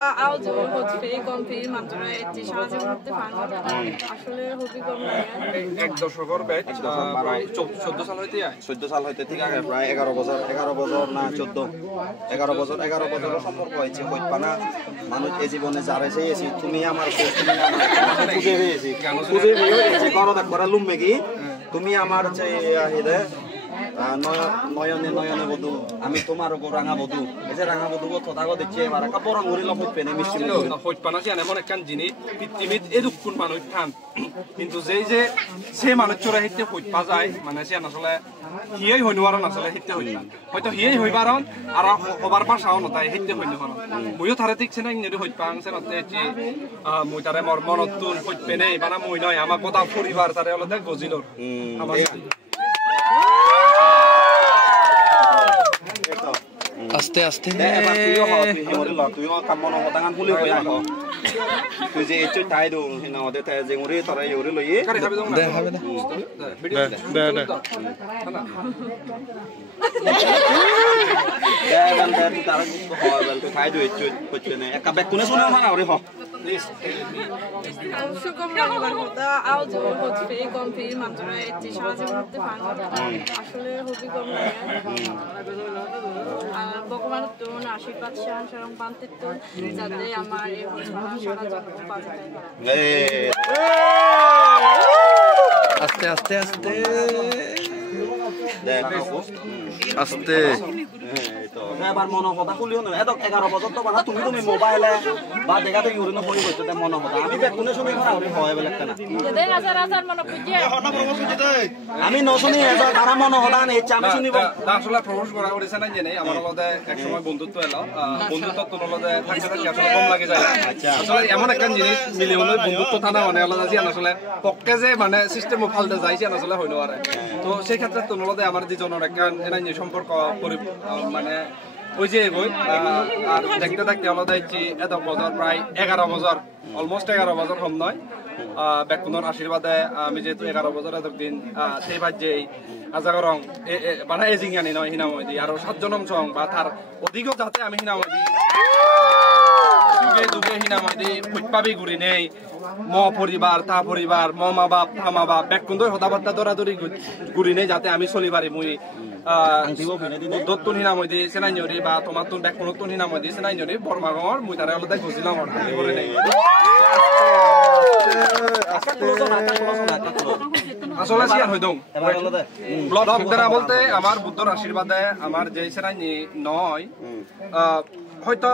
আওয়াজও হচ্ছে কম ফিল মাত্র এটি সাহায্য করতে পারবো আসলে খুবই কম লাগে এক দশকের ব্যাচ প্রায় 14 সাল হইতে 14 সাল হইতে ঠিক আছে প্রায় 11 বছর না 11 বছরের সম্পর্ক হয়েছে হইপানা মানুষ এই জীবনে যারে চেয়েছি তুমি আমার খুঁজে পেয়েছি করো দেখ করা লুমে কি তুমি আমার হেদে নয়নে নয়নে বধু আমি তোমার ওপর রাঙা বধু এই যে রাঙা বধু কথা দিচ্ছে এবার একটা বড় মুড়ি লফট পেনে মিষ্টি হইপানা যে এমন একখান জিনিস পৃথিবীত এরকম মানুষ থান কিন্তু যেই যে সে মানুষ চোরা হিতে হইপা যায় মানে সে আসলে হিয়েই হইনওয়ারন আসলে হিতে হইতাম হয়তো হিয়েই হইবারন আর হবার ভাষাও নতাই হিতে হইনওয়ারন মইও তারে ঠিকছে না ইংরেজি হইপা আংছে নতে যে মই তারে মর মনতুন হইপে নেই বানা মই নয় আমার কথা পরিবার তারে অলতে গজিলর আমার আস্তে আস্তে তুইও কাম মন হতাঙান বুলি কই আহ তুই যে এচু তাই দো হিনা ওদে তাই যে মুরি তরাই ইউরি লইয়ে দে হবে না দে তারা গুলো হয় বল তো তাই দো এচু পচনে একা বেক কোনে শুনে না আরে হ সুকম লাগবার কথা আওয়াজও হচ্ছে কম ফিল মাত্র এটি সাহায্য করতে পারবো আসলে খুবই কম লাগে ভগবানের তো আশীর্বাদ সারং পান্তিত যাতে আমার এই সারা জগৎ পাবে আস্তে আস্তে আস্তে আস্তে এবার মন কথা খুলিও না এত 11 বছর তো বানা তুমি মোবাইলে বা দেখাতে ইউরিন হই গইছে তে মন কথা আমি বে কোনে শুনি না আরে হয় বলে কেন যদি হাজার মন খুঁজে আমি ন শুনি এজা তারা মন হলা না ইচ্ছা আমি শুনিব আসলে প্রমোট করা হইছে না জানি আমার লদে এক সময় বন্ধুত্ব এলো বন্ধুত্ব তো লদে থাকতে থাকতে আসলে কম লাগে যায় আচ্ছা আসলে এমন একটা জিনিস মিলিয়ন বন্ধুত্ব থানা মানে আলাদা জি আসলে পক্কে যে মানে সিস্টেম ফালতে যাইছে আসলে হইলো আরে তো সেই ক্ষেত্রে তো লদে আমার যে জনের একটা এনাই সম্পর্ক মানে ওই যে আর দেখতে দেখতে আলাদা হচ্ছে এত বছর প্রায় 11 বছর অলমোস্ট 11 বছর কম নয় বেকুনের আশীর্বাদে আমি যেহেতু 11 বছর এতদিন সেই ভাজ্যেই আজাগরং মানে এজিং আনি নয় হিনাময় দি আর 7 জনম সং বা তার অধিকও যাতে আমি হিনাময় দি দুগে হিনাময় দি ফুটপাবি ঘুরি নেই ম পরিবার তা পরিবার ম মা বাপ তা মা বাপ বেকুন্দর হতাবার্তা দরাদরি ঘুরি নেই যাতে আমি চলি পারি মুই দত্তুন হিনাময়দি সেনাইনরি বা তোমার তুন বেকুনতুন হিনাময়দি সেনাইনরি বর্মাগর মুই তারে আলাদা গজিলাম আর করে নেই আসলে সিয়ার হইদং ব্লগ দ্বারা বলতে আমার বুদ্ধর আশীর্বাদে আমার যে সেনাইনি নয় হয়তো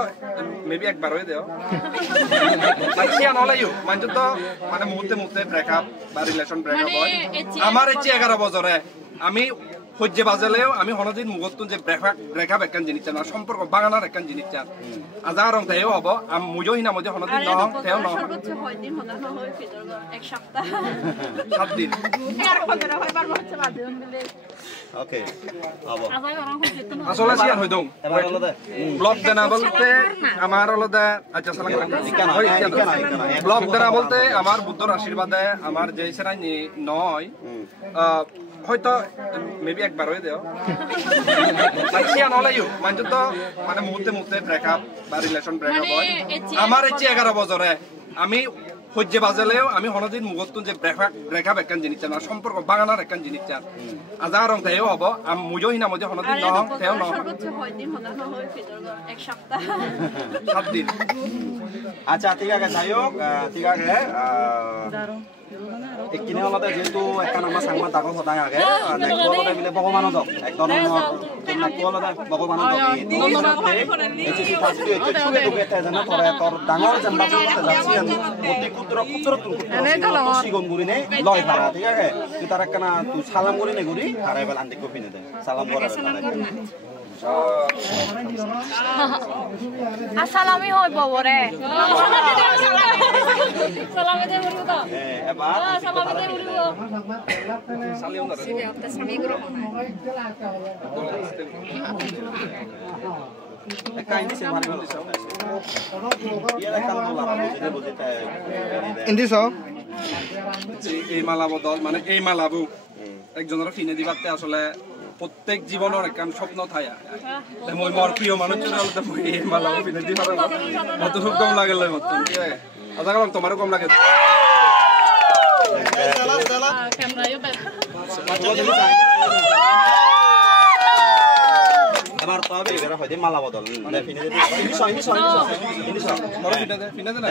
মেবি একবার হয়ে দেও সিয়ান হলাইও মানে তো মানে মুহূর্তে ব্রেকআপ বা রিলেশন ব্রেকআপ হয় আমার এই 11 বছরে আমি হজ্জে বাজালেও আমি হনদিন মুগতুন যে ব্রেকআপ একখান জিনিস না সম্পর্ক বাগানার একখান জিনিস চান আজা রং তাইও হব আমি মুজো হিনা মধ্যে হনদিন ন তেও ন সর্বোচ্চ 6 দিন হদা হয় ফিদর এক সপ্তাহ 7 দিন আর কত হয় বার হচ্ছে বাদে মিলে ওকে আবো আসলে সিয়ান হইদং ব্লগ দেনা বলতে আমার আলাদা আচ্ছা সালাম ব্লগ দেনা বলতে আমার বুদ্ধর আশীর্বাদে আমার যে সেনাইনি নয় হয়তো মেবি একবার হয়ে দেও সিয়ান হলাইও মানে তো মানে মুহূর্তে ব্রেকআপ বা রিলেশন ব্রেকআপ হয় আমার এই 11 বছরে আমি হজ্জে বাজালেও আমি হনদিন মুগতুন যে ব্রেকআপ একখান জিনিস না সম্পর্ক বাগানার একখান জিনিস চান আজা রং তাইও হব আমি মুজো হিনা মধ্যে হনদিন ন তেও ন সর্বোচ্চ 6 দিন হদা হয় ফিদর এক সপ্তাহ 7 দিন আচ্ছা ঠিক আছে যাই হোক ঠিক আছে একদিনে হলতে যেহেতু একখান আমাৰ চাংমা তাকো সদায় আগে নেক্সট হলতে বিলে ভগৱানৰ দক একদম নেক্সট হলতে ভগৱানৰ দক তোৰ ডাঙৰ জেম্বা যাচ্ছি অতি ক্ষুদ্ৰ সিগম গুৰি নে লয় পাৰা ঠিক আছে তুই তাৰ একখানা তুই সালাম কৰি নে গুৰি তাৰে বেল আন্টি কপি নে দে সালাম কৰা আসসালামি হই ববরে সালামে দে বলবো তো এবার সালামে দে বলবো সালিও না সিবে আপনি সামি করো কাইন্ডলি সে মারি বলছ ইয়ার কাম বলা বুঝতে বুঝতে ইন্দি সব এই মালা বদল মানে এই মালাবু একজনের ফিনে দিবাতে আসলে প্রত্যেক জীবনের একখান স্বপ্ন থায়া মই মোর প্রিয় মানুষ হলে মই এই মালা পিনে দি পারে মত খুব কম লাগে মত আচ্ছা কারণ তোমারও কম লাগে এবার তবে এরা হয়তো মালা বদল ফিনে দে ফিনে দে